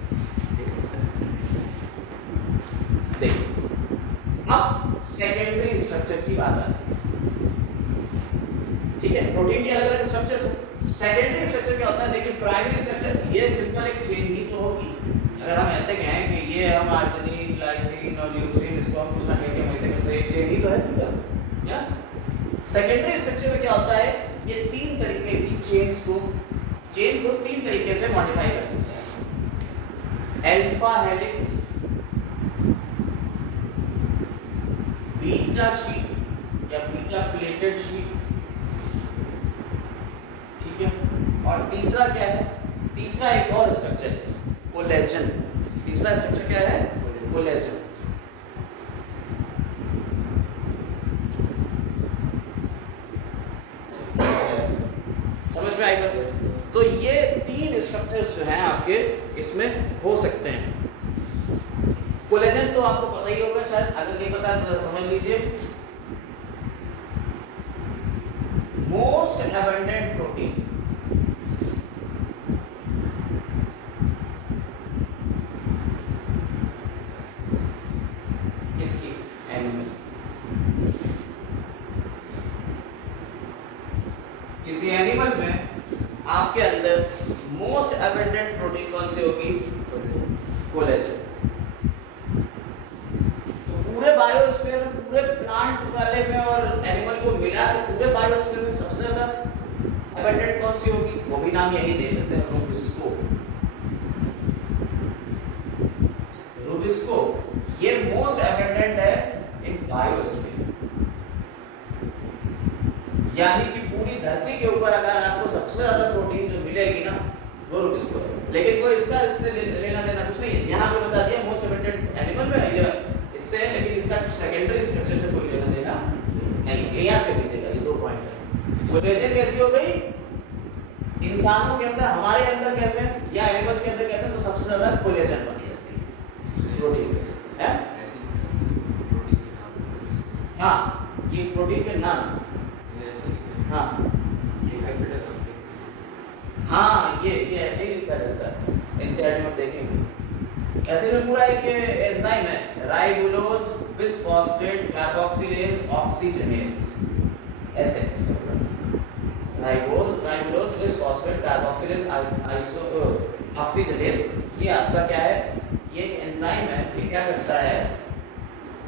देखिए, अब सेकेंडरी स्ट्रक्चर की बात आती है। ठीक है, प्रोटीन के अलग-अलग स्ट्रक्चर्स हैं। सेकेंडरी स्ट्रक्चर क्या होता है? देखिए प्राइमरी स्ट्रक्चर ये सिंपल एक चेन ही तो होगी। अगर हम ऐसे कहें कि ये हम आर्जिनिन, ग्लाइसिन और ल्यूसीन इसको हम कुछ ना कह के हम ऐसे कहते हैं एक चेन ही तो है सिंपल। या सेकेंडरी स्ट्रक्चर में क्या होता है? ये तीन तरीके की चेन को तीन तरीके से मॉडिफाई कर सकते हैं। अल्फा हेलिक्स, बीटा शीट या बीटा प्लेटेड शीट, ठीक है। और तीसरा क्या है? तीसरा एक और स्ट्रक्चर है, कोलेजन। तीसरा स्ट्रक्चर क्या है? कोलेजन। समझ में आएगा? तो ये तीन स्ट्रक्चर्स जो हैं आपके इसमें हो सकते हैं। कोलेजन तो आपको पता ही होगा शायद, अगर नहीं पता तो समझ लीजिए। मोस्ट एबंडेंट प्रोटीन, इसकी एनिमल, किसी एनिमल में आपके अंदर मोस्ट एबंडेंट प्रोटीन कौन सी होगी? कोलेजन। पूरे बायोस्फीयर में, पूरे प्लांट वाले में और एनिमल को मिला तो पूरे बायोस्फीयर में सबसे ज्यादा एबंडेंट कौन सी होगी? वो भी नाम यही दे देते हैं, रूबिस्को। रूबिस्को ये मोस्ट एबंडेंट है इन बायोस्फीयर, यानी कि पूरी धरती के ऊपर अगर आपको सबसे ज्यादा प्रोटीन जो मिलेगी ना वो रूबिस्को है। लेकिन वो इसका इससे लेना देना कुछ नहीं है। यहाँ पे बता दिया मोस्ट एबंडेंट एनिमल में है इससे, लेकिन इसका सेकेंडरी स्ट्रक्चर से कोई लेना देना नहीं। ये याद कर लीजिएगा, ये दो पॉइंट है। कोलेजन कैसी हो गई? इंसानों के अंदर, हमारे अंदर कहते हैं या एनिमल्स के अंदर कहते हैं, तो सबसे ज्यादा कोलेजन बनी जाती है प्रोटीन है। हाँ, ये प्रोटीन के नाम, हाँ हाँ, ये ऐसे ही लिखा जाता है, एनसीईआरटी में देखेंगे। ऐसे में पूरा एक एंजाइम है, राइबोलोज बिसफॉस्फेट कार्बोक्सिलेज ऑक्सीजनेज, ऐसे राइबोलोज बिसफॉस्फेट कार्बोक्सिलेज ऑक्सीजनेज। ये आपका क्या है? ये एक एंजाइम है। ये क्या करता है?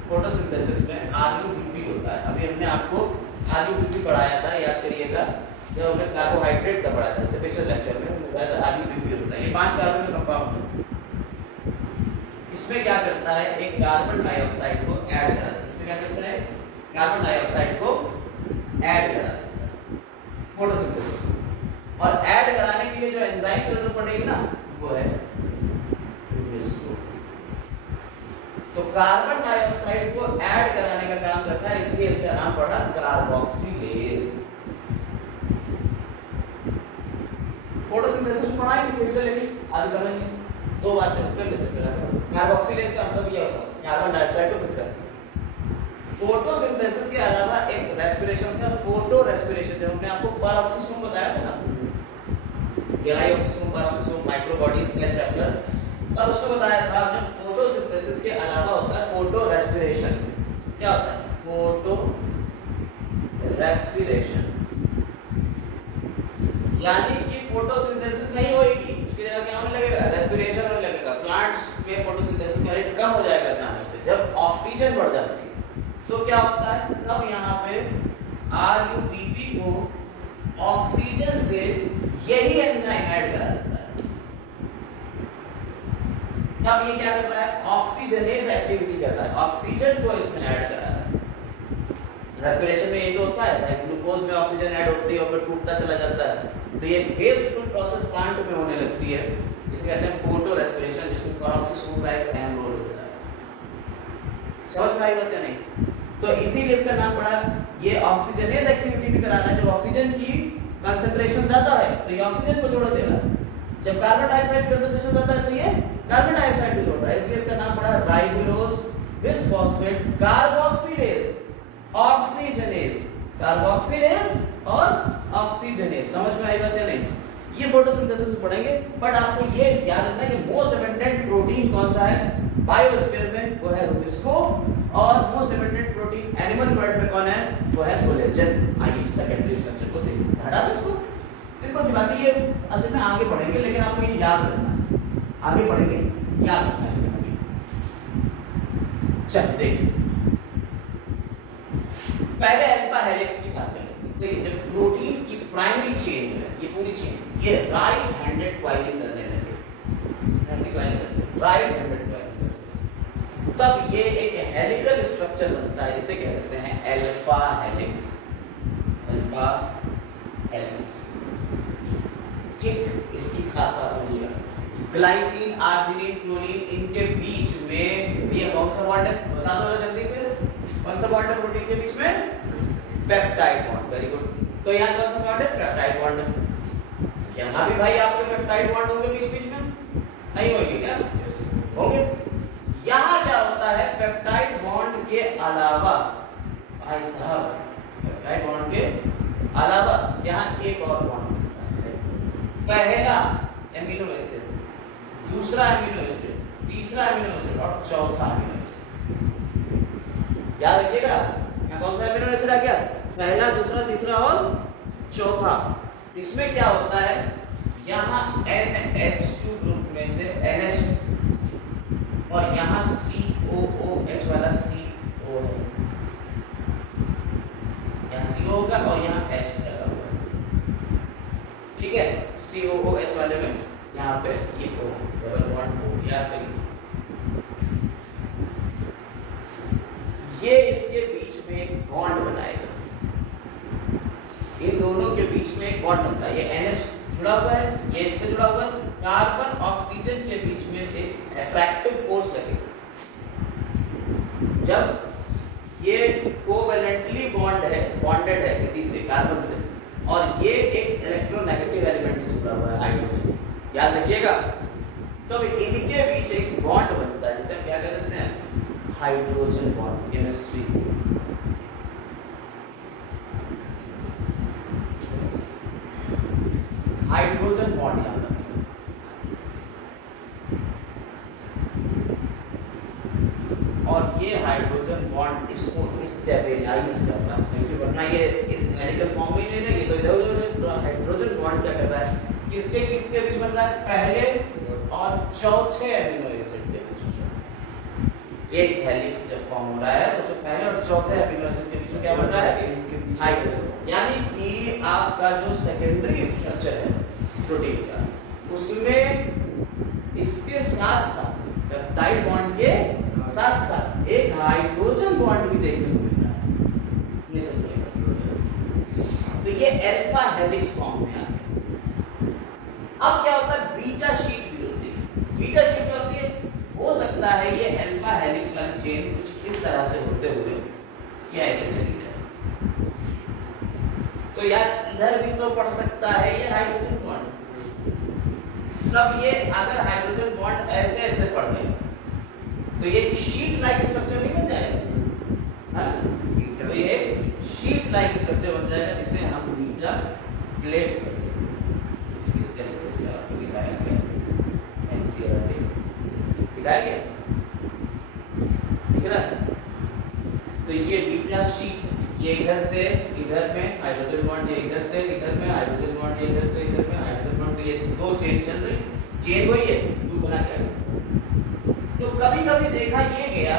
फोटोसिंथेसिस में आरयूबीपी होता है। अभी हमने आपको आरयूबीपी पढ़ाया था, याद करिएगा, जब हमने कार्बोहाइड्रेट का पढ़ाया था स्पेशल लेक्चर में, बताया था आरयूबीपी होता है। ये 5 कार्बन का कंपाउंड है। इसमें क्या करता है? एक कार्बन डाइऑक्साइड को ऐड करा देता है। इसमें क्या करता है? कार्बन डाइऑक्साइड को ऐड करा देता है फोटोसिंथेसिस में। और ऐड कराने के लिए जो एंजाइम की जरूरत पड़ेगी ना, वो है रूबिस्को। तो कार्बन डाइऑक्साइड को ऐड कराने का काम करता है, इसलिए इसका नाम पड़ा कार्बोक्सिलेज। फोटोसिंथेसिस पढ़ाएंगे फिर से, लेकिन आगे समझ लीजिए। दो बातें उसमें लेते हैं। कार्बोक्सिलेज का मतलब ये होता है कार्बन डाइऑक्साइड को फिक्स करना। फोटोसिंथेसिस के अलावा एक रेस्पिरेशन होता है, फोटो रेस्पिरेशन। जब हमने आपको पेरोक्सिसोम बताया था ना, डेलाइऑक्सिसोम, पेरोक्सिसोम, माइक्रोबॉडीज सेल चैप्टर, तब उसको बताया था हमने फोटोसिंथेसिस के अलावा होता है फोटो रेस्पिरेशन। क्या होता है? फोटो रेस्पिरेशन, यानी कि फोटोसिंथेसिस नहीं होगी, उसकी जगह क्या होने लगेगा? रेस्पिरेशन होने लगेगा। प्लांट्स में फोटोसिंथेसिस का रेट कम हो जाएगा अचानक से जब ऑक्सीजन बढ़ जाती है। तो क्या होता है? तब यहाँ पे आरयूबीपी को ऑक्सीजन से यही एंजाइम ऐड करा देता है। तब ये क्या कर रहा है? ऑक्सीजनेज एक्टिविटी कर रहा है, ऑक्सीजन को इसमें ऐड करा रहा है। रेस्पिरेशन में ये तो होता है, ग्लूकोज में ऑक्सीजन ऐड होती है और फिर टूटता चला जाता है। तो ये वेस्टफुल प्रोसेस प्लांट में होने लगती है, इसे कहते हैं फोटो रेस्पिरेशन, जिसमें पेरोक्सिसोम का एक अहम रोल होता है। समझ में आई बात या नहीं? तो इसीलिए इसका नाम पड़ा। ये ऑक्सीजनेज एक्टिविटी भी कराना है। जब ऑक्सीजन की कंसंट्रेशन ज्यादा है तो ये ऑक्सीजन को जोड़ देगा, जब कार्बन डाइऑक्साइड कंसंट्रेशन ज्यादा है तो ये कार्बन डाइऑक्साइड को जोड़ रहा है। इसलिए इसका नाम पड़ा राइबोलोज बिसफॉस्फेट कार्बोक्सिलेज ऑक्सीजनेज। कार्बोक्सिलेज और ऑक्सीजनेज, समझ में आई बात या नहीं? ये फोटोसिंथेसिस में पढ़ेंगे, बट आपको ये याद रखना है कि मोस्ट एबंडेंट प्रोटीन कौन सा है बायोस्फीयर में? वो है रूबिस्को। और most abundant protein animal world में कौन है? वो है कोलेजन। आइए सेकेंडरी स्ट्रक्चर को देखते हैं। हटा दो इसको, सिंपल सी बात है। ये असल में आगे पढ़ेंगे, लेकिन आपको ये याद रखना है, आगे पढ़ेंगे याद रखना है। चलिए देखिए, पहले अल्फा हेलिक्स की बात करें। देखिए जब प्रोटीन की प्राइमरी चेन है, ये पूरी चेन, ये राइट हैंडेड क्वाइलिंग करने लगे, ऐसी क्वाइलिंग करते, राइट हैंडेड क्वाइलिंग, तब ये एक हेलिकल स्ट्रक्चर बनता है, जिसे कहते हैं अल्फा हेलिक्स। अल्फा हेलिक्स, ठीक। इसकी खास बात समझिएगा, ग्लाइसिन, आर्जिनिन, क्लोरीन, इनके बीच में ये कौन सा बॉन्ड है, बता दो जल्दी से, कौन सा बॉन्ड है प्रोटीन के बीच में? Peptide bond. Very good. तो यहाँ कौन सा बॉन्ड है? पेप्टाइड बॉन्ड है। यहाँ भी भाई आपके पेप्टाइड बॉन्ड होंगे बीच बीच में, नहीं होंगे क्या? होंगे। यहाँ क्या होता है, पेप्टाइड बॉन्ड के अलावा भाई साहब, पेप्टाइड बॉन्ड के अलावा यहाँ एक और बॉन्ड बनता है। पहला एमिनो एसिड, दूसरा एमिनो एसिड, तीसरा एमिनो एसिड और चौथा एमिनो एसिड। याद रखिएगा, यहाँ कौन सा एमिनो एसिड आ गया? पहला, दूसरा, तीसरा और चौथा। इसमें क्या होता है, यहाँ NH2 ग्रुप में से NH और यहाँ COOH वाला CO है, यहाँ CO होगा और यहाँ H लगा हुआ है, ठीक है। COOH वाले में यहाँ पे ये O, डबल बॉन्ड O, याद करिए। ये इसके बीच में एक बॉन्ड बनाएगा, इन दोनों के बीच में एक बॉन्ड बनता है। ये NH जुड़ा हुआ है, ये इससे जुड़ा हुआ है, कार्बन ऑक्सीजन के बीच में एक अट्रैक्टिव फोर्स लगेगा। जब ये कोवैलेंटली बॉन्डेड है किसी से, कार्बन से, और ये एक इलेक्ट्रोनेगेटिव एलिमेंट से जुड़ा हुआ है, हाइड्रोजन, याद रखिएगा। तब इनके बीच एक बॉन्ड बनता है, जिसे क्या कहते हैं? Hydrogen bond. Chemistry, hydrogen bond याद रखिए। और ये हाइड्रोजन बॉन्ड इसको स्टेबलाइज करता है, क्योंकि वरना ये इस मेडिकल फॉर्म में नहीं रहेगी, तो इधर उधर। तो हाइड्रोजन बॉन्ड क्या करता है, किसके किसके बीच बन रहा है? पहले और चौथे एमिनो एसिड के बीच। एक हेलिक्स जब फॉर्म हो रहा है तो उसमें पहले और चौथे एमिनो एसिड के बीच में क्या बन रहा है? हाइड्रोजन। यानी कि आपका जो सेकेंडरी स्ट्रक्चर है प्रोटीन का, उसमें इसके साथ साथ पेप्टाइड बॉन्ड के साथ साथ एक हाइड्रोजन बॉन्ड भी देखने को मिल रहा है। ये समझिएगा। तो ये अल्फा हेलिक्स फॉर्म में आ गया। अब क्या होता है, बीटा शीट भी होती है। बीटा शीट क्या होती है? हो सकता है ये अल्फा हेलिक्स वाली चेन कुछ इस तरह से होते हुए क्या ऐसे चली जाए, तो यार इधर भी तो पड़ सकता है ये हाइड्रोजन बॉन्ड। तब ये अगर हाइड्रोजन बॉन्ड ऐसे ऐसे पड़ गए तो ये शीट लाइक स्ट्रक्चर नहीं बन जाएगा, हाँ? तो ये शीट लाइक स्ट्रक्चर बन जाएगा, जिसे हम बीटा प्लेट इस तरीके से आपको दिखाया गया, एनसीईआरटी दिखाया गया, दिख रहा है? तो ये बीटा शीट, ये इधर से इधर में हाइड्रोजन बॉन्ड, ये इधर से इधर में हाइड्रोजन बॉन्ड, ये इधर से इधर में हाइड्रोजन बॉन्ड। तो ये दो चेन चल रही, चेन वही है, लूप बना के। तो कभी कभी देखा ये गया,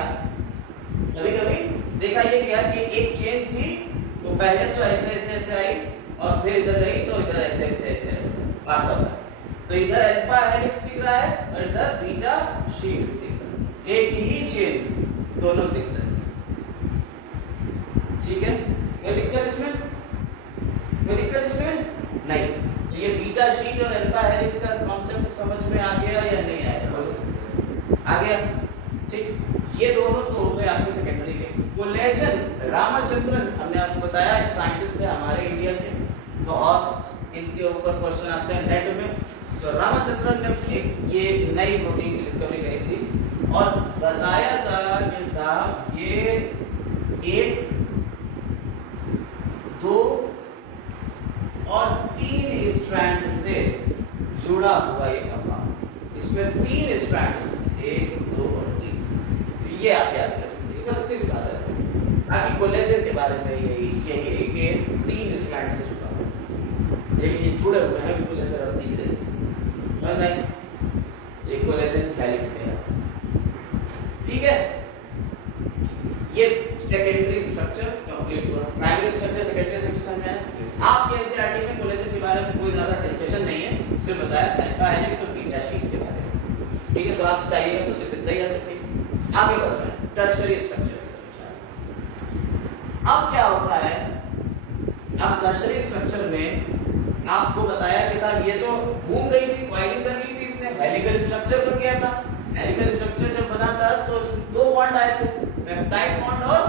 कभी कभी देखा ये गया कि एक चेन थी, तो पहले तो ऐसे ऐसे ऐसे आई और फिर इधर गई तो इधर ऐसे ऐसे ऐसे पास पास आई। तो इधर अल्फा हेलिक्स दिख रहा है और इधर बीटा शीट दिख रहा है, एक ही चेन दोनों दिख रहे हैं, ठीक है? कोई दिक्कत इसमें? कोई दिक्कत इसमें नहीं। तो ये बीटा शीट और अल्फा हेलिक्स का कॉन्सेप्ट समझ में आ गया या नहीं आया? आ गया, ठीक। ये दोनों तो हो गए आपके सेकेंडरी के। कोलेजन, रामचंद्रन, हमने आपको बताया एक साइंटिस्ट है हमारे इंडिया के, बहुत इनके ऊपर क्वेश्चन आते हैं नेट में। तो रामचंद्रन ने एक ये नई प्रोटीन की डिस्कवरी करी थी और बताया था कि साहब ये 1, 2 और 3 स्ट्रैंड से जुड़ा हुआ ये कंपाउंड। इसमें 3 स्ट्रैंड, 1, 2 और 3। ये आप याद करेंगे, सकती सी बात है। बाकी कोलेजन के बारे में यही 3 स्ट्रैंड से जुड़ा हुआ। आपके एनसीईआरटी में कोलेजन के बारे में कोई ज्यादा डिस्कशन नहीं है, सिर्फ बताया अल्फा हेलिक्स और बीटा शीट के बारे में। ठीक है, तो आप चाहिएगा तो सिर्फ इतना ही याद रखिए। आगे बढ़ते हैं टर्शियरी स्ट्रक्चर। अब क्या होता है, अब टर्शियरी स्ट्रक्चर में आपको बताया कि साहब ये तो घूम गई थी, कॉइलिंग कर ली थी इसने, हेलिकल स्ट्रक्चर बन गया था। हेलिकल स्ट्रक्चर जब बना था तो दो बॉन्ड आए थे, पेप्टाइड बॉन्ड और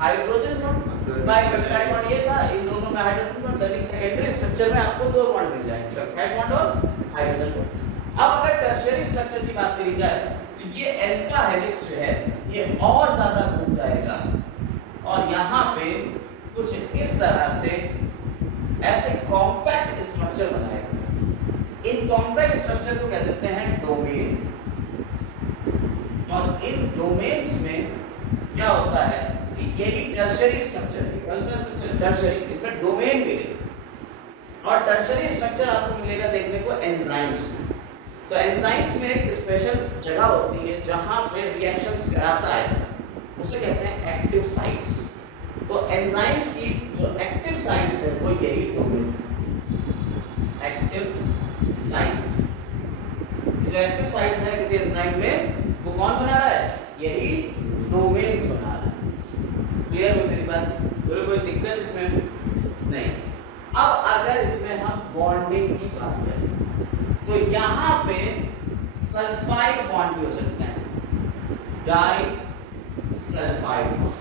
hydrogen bond. Bye peptide bond ये था, इन दोनों में हाइड्रोजन बॉन्ड, सेकेंडरी स्ट्रक्चर में आपको दो बॉन्ड मिल जाएंगे, पेप्टाइड बॉन्ड और हाइड्रोजन बॉन्ड। अब अगर टर्शियरी स्ट्रक्चर की बात करी जाए तो ये अल्फा हेलिक्स जो है ये और ज्यादा घूम जाएगा और यहाँ पे कुछ इस तरह से ऐसे कॉम्पैक्ट स्ट्रक्चर बनाएगा। इन कॉम्पैक्ट स्ट्रक्चर को कह देते हैं डोमेन। और इन डोमेन्स में क्या होता है कि यही टर्शियरी स्ट्रक्चर है, कौन सा स्ट्रक्चर टर्शियरी, इसमें डोमेन मिलेगा। और टर्शियरी स्ट्रक्चर आपको मिलेगा देखने को एंजाइम्स में। तो एंजाइम्स में एक स्पेशल जगह होती है जहां पे रिएक्शंस कराता है, उसे कहते हैं एक्टिव साइट्स। तो एंजाइम्स की जो एक्टिव साइट्स है वो यही डोमेन्स है। एक्टिव साइट, जो एक्टिव साइट्स है किसी एंजाइम में वो कौन बना रहा है, यही डोमेन्स बना रहा है। क्लियर हो मेरी बात, बोलो कोई दिक्कत इसमें नहीं। अब अगर इसमें हम बॉन्डिंग की बात करें तो यहाँ पे सल्फाइड बॉन्ड भी हो सकते हैं, डाई सल्फाइड बॉन्ड।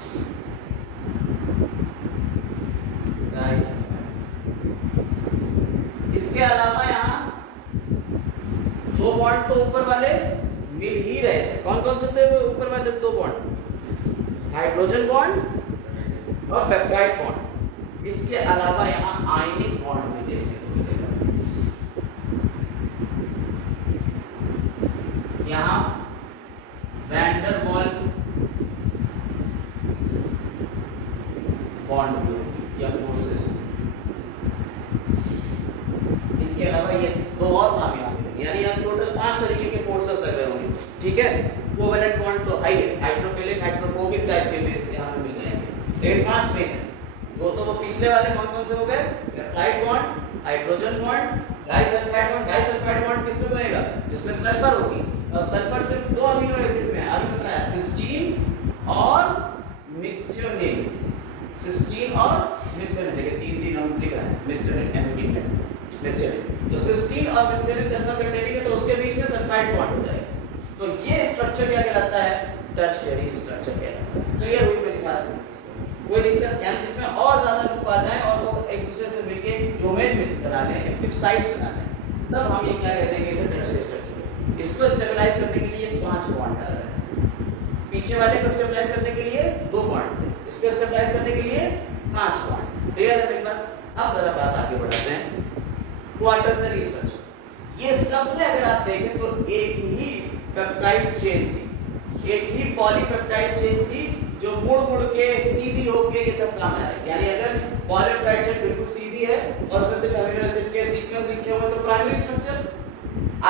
इसके अलावा यहाँ दो बॉन्ड तो ऊपर वाले मिल ही रहे थे, कौन कौन से थे वो ऊपर वाले दो बॉन्ड, हाइड्रोजन बॉन्ड और पेप्टाइड बॉन्ड। इसके अलावा यहाँ आयनिक बॉन्ड भी देखने को मिलेगा। यहाँ वैन डर वाल्स बॉन्ड भी होगी या फोर्सेस। इसके अलावा ये दो और नाम यहाँ मिलेंगे, यानी आप टोटल 5 तरीके के फोर्सेस लग रहे होंगे। ठीक है, कोवेलेंट बॉन्ड तो हाइड्रोफिलिक हाइड्रोफोबिक टाइप के यहाँ पे मिल जाएंगे। लेकिन 5 में है वो तो वो पिछले वाले कौन कौन से हो गए, peptide bond, hydrogen bond, disulphide bond. Disulphide bond किस में बनेगा, जिसमें सल्फर होगी, और सल्फर सिर्फ दो अमीनो एसिड में है, अभी बताया सिस्टीन और मिथ्योनिन। सिस्टीन और मिथ्योनिन, देखिए 3 हम लिख रहे हैं, मिथ्योनिन एमिटिन है मिथ्योनिन। तो सिस्टीन और मिथ्योनिन सल्फर कंटेनिंग है तो उसके बीच में सल्फाइड बॉन्ड हो जाएगा। तो ये स्ट्रक्चर क्या कहलाता है, टर्शियरी स्ट्रक्चर कहलाता है। क्लियर हुई मेरी बात, कोई दिक्कत क्या, जिसमें और ज्यादा लूप आ जाए और वो एक दूसरे से मिलके डोमेन में बना लें, एक्टिव साइट्स बना लें, तब हम ये क्या कहते हैं, इसे टर्शियरी स्ट्रक्चर। इसको स्टेबलाइज करने के लिए 5 बॉन्ड डाल रहे हैं, पीछे वाले को स्टेबलाइज करने के लिए 2 बॉन्ड थे, इसको स्टेबलाइज करने के लिए 5 बॉन्ड। क्लियर है मेरी बात। अब जरा बात आगे बढ़ाते हैं, क्वाटरनरी स्ट्रक्चर। ये सब में अगर आप देखें तो एक ही पेप्टाइड चेन थी, एक ही पॉलीपेप्टाइड चेन थी जो मुड़ मुड़ के सीधी होके ये सब काम आ रहा है। यानी अगर पॉलीपेप्टाइड चेन बिल्कुल सीधी है और उसमें सिर्फ अमीनो एसिड के सीक्वेंस लिखे हुए तो प्राइमरी स्ट्रक्चर।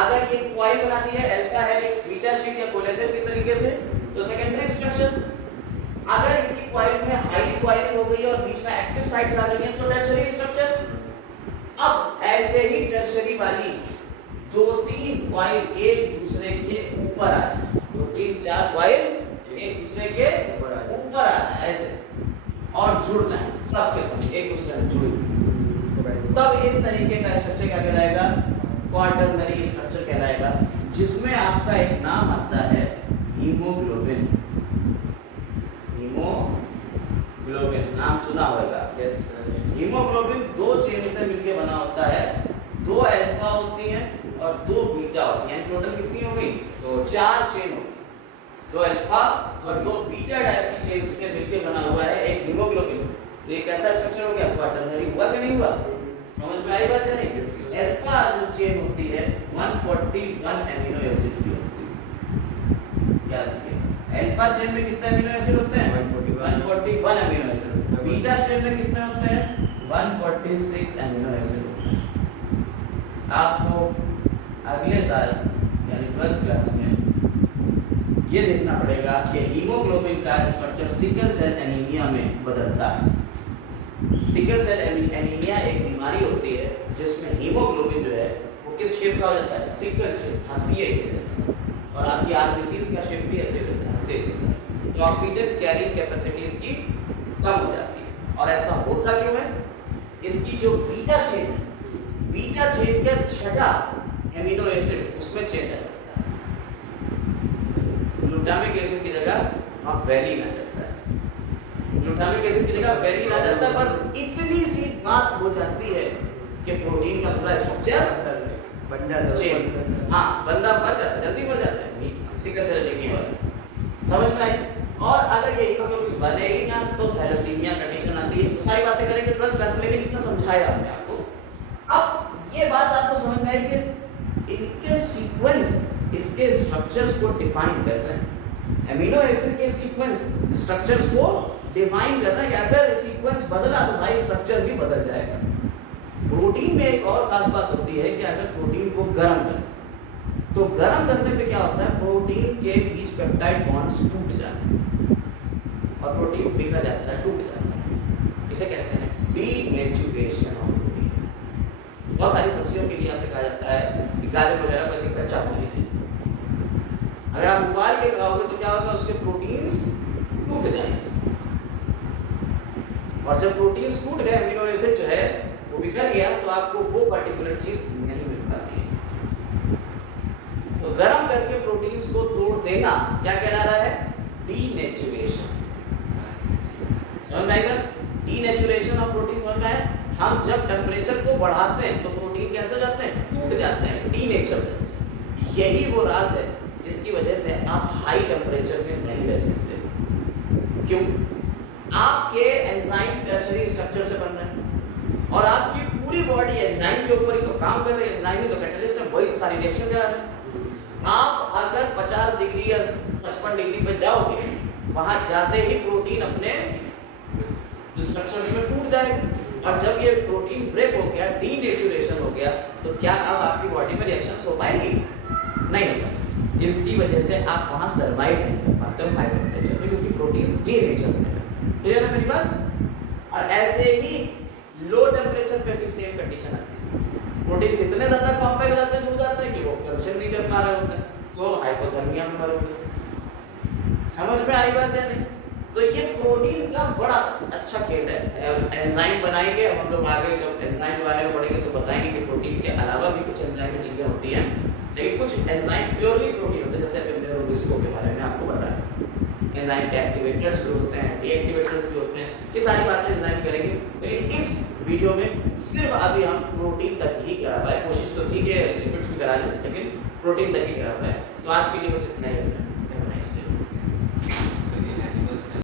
अगर ये कॉइल बनाती है अल्फा हेलिक्स, बीटा शीट या कोलेजन के तरीके से तो सेकेंडरी स्ट्रक्चर। अगर इसी कॉइल में हाईली कॉइलिंग हो गई और बीच में एक्टिव साइट्स आ गई हैं तो टर्शियरी स्ट्रक्चर। अब ऐसे ही टर्शियरी वाली 2-3 कॉइल एक दूसरे के ऊपर आ जाए, 2-3-4 कॉइल एक दूसरे के ऊपर आ जाए ऐसे और जुड़ जाए, सबके सब एक दूसरे से जुड़े, तब इस तरीके का स्ट्रक्चर क्या कहलाएगा, क्वाटरनरी स्ट्रक्चर कहलाएगा, जिसमें आपका एक नाम आता है हीमोग्लोबिन। हीमोग्लोबिन नाम सुना होगा। हीमोग्लोबिन 2 चेन से मिलकर बना होता है, 2 अल्फा होती हैं और 2 बीटा होती हैं। टोटल कितनी हो गई, तो 4 चेन हो गई, 2 अल्फा और 2 बीटा टाइप की चेन से मिलकर बना हुआ है एक हीमोग्लोबिन। तो ये कैसा स्ट्रक्चर हो गया, क्वाटरनरी। हुआ कि नहीं हुआ, समझ में आई बात है नहीं। अल्फा जो चेन होती है 141 अमीनो एसिड की होती है, याद रखिए। अल्फा चेन में कितने अमीनो एसिड होते हैं, 141 अमीनो एसिड। बीटा चेन में कितने होते हैं, 146 अमीनो एसिड होते हैं। आपको अगले साल यानी 12th क्लास में ये देखना पड़ेगा कि हीमोग्लोबिन का स्ट्रक्चर सिकल सेल एनीमिया में बदलता है। सिकल सेल एनीमिया एक बीमारी होती है जिसमें हीमोग्लोबिन जो है वो किस शेप का हो जाता है, सिकल शेप, हंसिए के जैसा, और आपकी आरबीसीज का शेप भी ऐसे होता है, हंसिए जैसा। तो ऑक्सीजन कैरिंग कैपेसिटी इसकी कम हो जाती है। और ऐसा होता क्यों है? इसकी जो बीटा चेन है, बीटा चेन का छठा एमिनो एसिड उसमें चेंज आ जाता है। ग्लूटामिक एसिड की जगह वहाँ वैलिन आ जाता है, ग्लूटामिक एसिड की जगह वैलिन आ जाता है। बस इतनी सी बात हो जाती है कि प्रोटीन का पूरा स्ट्रक्चर चेंज, हाँ बंदा मर जाता है, जल्दी मर जाता है, सिकल सेल एनीमिया वाला। समझ में आई? और अगर ये हीमोग्लोबिन बने ही ना तो थैलेसीमिया कंडीशन आती है। तो सारी बातें करेंगे 12th क्लास में, लेकिन इतना समझाया आपने आपको। अब ये बात आपको समझ में आई कि इनके सीक्वेंस इसके स्ट्रक्चर्स को डिफाइन कर रहे हैं। एमिनो एसिड के सीक्वेंस स्ट्रक्चर्स को डिफाइन कर रहे हैं कि अगर सीक्वेंस बदला तो भाई स्ट्रक्चर भी बदल जाएगा। प्रोटीन में एक और खास बात होती है कि अगर प्रोटीन को गर्म करें तो गर्म करने पे क्या होता है, प्रोटीन के बीच पेप्टाइड बॉन्ड्स टूट जाते हैं और प्रोटीन बिखर जाता है, टूट जाता है। इसे कहते हैं डीनेचुरेशन ऑफ प्रोटीन। बहुत सारी सब्जियों के लिए आपसे कहा जाता है कि गाजर वगैरह को ऐसे कच्चा खा लीजिए, अगर आप उबाल के खाओगे तो क्या होगा, उसके प्रोटीन्स टूट जाएंगे, और जब प्रोटीन्स टूट गए, एमिनो एसिड जो है वो बिखर गया, तो आपको वो पर्टिकुलर चीज नहीं मिल पाती है। तो गर्म करके प्रोटीन्स को तोड़ देना क्या कहला रहा है, डीनेचुरेशन। समझ में आएगा? डीनेचुरेशन ऑफ प्रोटीन समझ में आया? हम जब टेम्परेचर को बढ़ाते हैं तो प्रोटीन कैसे हो जाते हैं, टूट जाते हैं, डीनेचर हो जाते हैं। यही वो राज है जिसकी वजह से आप हाई टेम्परेचर में नहीं रह सकते। क्यों? आपके एंजाइम टर्शरी स्ट्रक्चर से बन रहे हैं और आपकी पूरी बॉडी एंजाइम के ऊपर ही तो काम कर रही है। एंजाइम ही तो कैटलिस्ट है, वही तो सारी रिएक्शन करा रहे हैं। आप अगर 50 डिग्री या 55 डिग्री पे जाओगे, वहां जाते ही प्रोटीन अपने स्ट्रक्चर्स में टूट जाएगा, और जब ये प्रोटीन ब्रेक हो गया, डीनेचुरेशन हो गया, तो क्या अब आपकी बॉडी में रिएक्शंस हो पाएंगी? नहीं हो पाएंगी। जिसकी वजह से आप वहां सर्वाइव नहीं कर पाते हो हाई टेम्परेचर में, क्योंकि प्रोटीन्स डीनेचर होने लगते हैं। क्लियर है मेरी बात? और ऐसे ही लो टेम्परेचर पे भी सेम कंडीशन आती है। प्रोटीन्स इतने ज्यादा कॉम्पैक्ट हो जाते हैं, छूट जाते हैं कि वो फंक्शन नहीं कर पा रहे होते हैं, तो हाइपोथर्मिया में मरोगे। समझ में आई बात या नहीं? तो ये प्रोटीन का बड़ा अच्छा खेल है। एंजाइम बनाएंगे, अब हम लोग आगे जब एंजाइम के बारे में पढ़ेंगे तो बताएंगे कि प्रोटीन के अलावा भी कुछ एंजाइम की चीजें होती हैं, लेकिन कुछ एंजाइम प्योरली प्रोटीन होते हैं, जैसे हमने रोबिस्को के बारे में आपको बताया। एंजाइम के एक्टिवेटर्स भी होते हैं, डीएक्टिवेटर्स भी होते हैं, ये सारी बातें एंजाइम करेंगे। तो इस वीडियो में सिर्फ अभी हम प्रोटीन तक ही करा पाए, कोशिश तो थी कि लिपिड्स भी करा लें, लेकिन प्रोटीन तक ही करा पाए। तो आज के लिए बस इतना ही है।